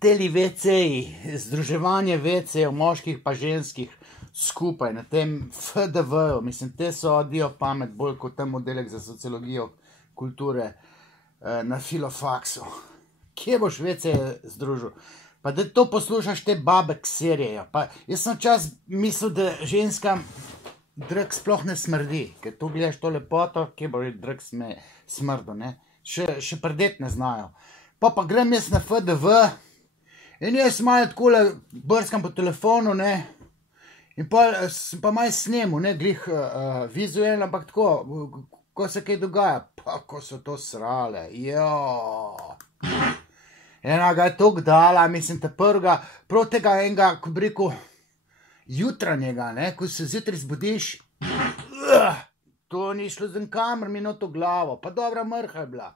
teli WC-ji, združevanje WC-jev, moških pa ženskih skupaj na tem FDV-ju, mislim, te so dio pamet bolj kot tam oddelek za sociologijo kulture na filofaksu. Kje boš WC-je združil? Pa da to poslušaš te babek serije. Pa jaz sem čas mislil, da ženska drg sploh ne smrdi, ker tu gledaš to lepoto, kje bo drg smrdo, ne? Še prdet ne znajo. Pa grem jaz na FDV in jaz malo takole brskam po telefonu, ne? In pa malo snemu, ne, glih vizualno, ampak tako, ko se kaj dogaja, pa ko so to srale, jooo. Ena ga je toliko dala, mislim, te prvega, prav tega enega, ko bi rekel, jutranjega, ne, ko se zjutraj zbudiš, to ni šlo z en kamer mi not v glavo, pa dobra mrha je bila.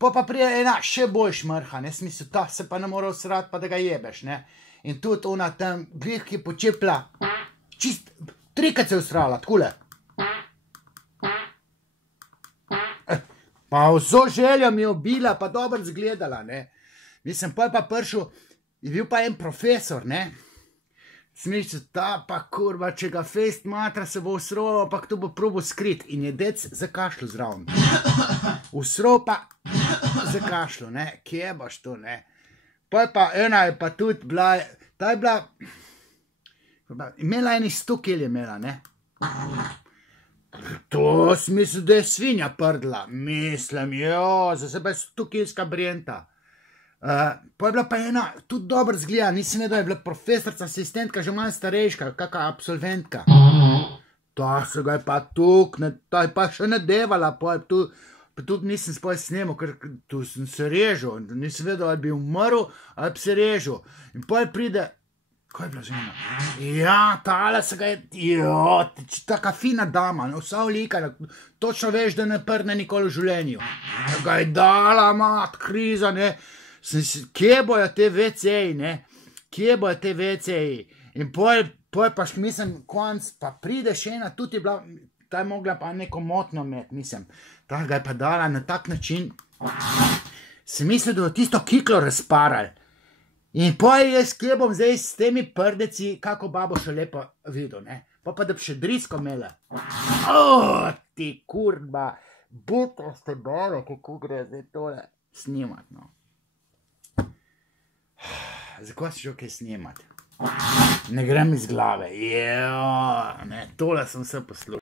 Pa prije ena še boljš mrha, ne, smisel, ta se pa ne mora usrati, pa da ga jebeš, ne. In tudi ona tam glih, ki je počepla, čist, trikrat se je usrala, takole. Pa vso željo mi je obila, pa dobro zgledala, ne. Mislim, pa je pa prišel, je bil pa en profesor, ne. Smišljal, ta pa kurva, če ga fejst matra, se bo usral, ampak to bo probal skrit. In je dec zakašljal zraven. Usral pa zakašljal, ne. Kje boš to, ne. Pa je pa, ena je pa tudi bila, ta je bila, imela enih 100 kil je imela, ne. To smisel, da je svinja prdla. Mislim, za sebe je 100 kilska brjenta. Pa je bila pa ena, tudi dobro zgleda, nisem vedel, je bila profesorca, asistentka, že malo starejška, kakva absolventka. Ta se ga je pa tukne, ta je pa še ne devala, pa tudi nisem spoj snemal, ker tu sem se režil, nisem vedel, ali bi umrl, ali bi se režil. In pa je pride, kaj je bila žena? Ja, tale se ga je, taka fina dama, vsa olika, točno veš, da ne prdne nikoli v življenju. Ga je dala, mat, kriza, ne. Kje bojo te WC-ji, ne? Kje bojo te WC-ji? In poj pa mislim, konc, pa pride še ena, tudi je bila, ta je mogla pa neko motno imeti, mislim. Ta ga je pa dala na tak način. Sem mislil, da jo tisto kiklo razparali. In poj jaz, kje bom zdaj s temi prdeci, kako babo še lepo videl, ne? Pa da bi še drisko imela. Ti kurba, buto ste bolo, kako gre zdaj tole snimat, no. Zakaj si šel kaj snimat? Ne grem iz glave. Ne, tole sem vse poslušal.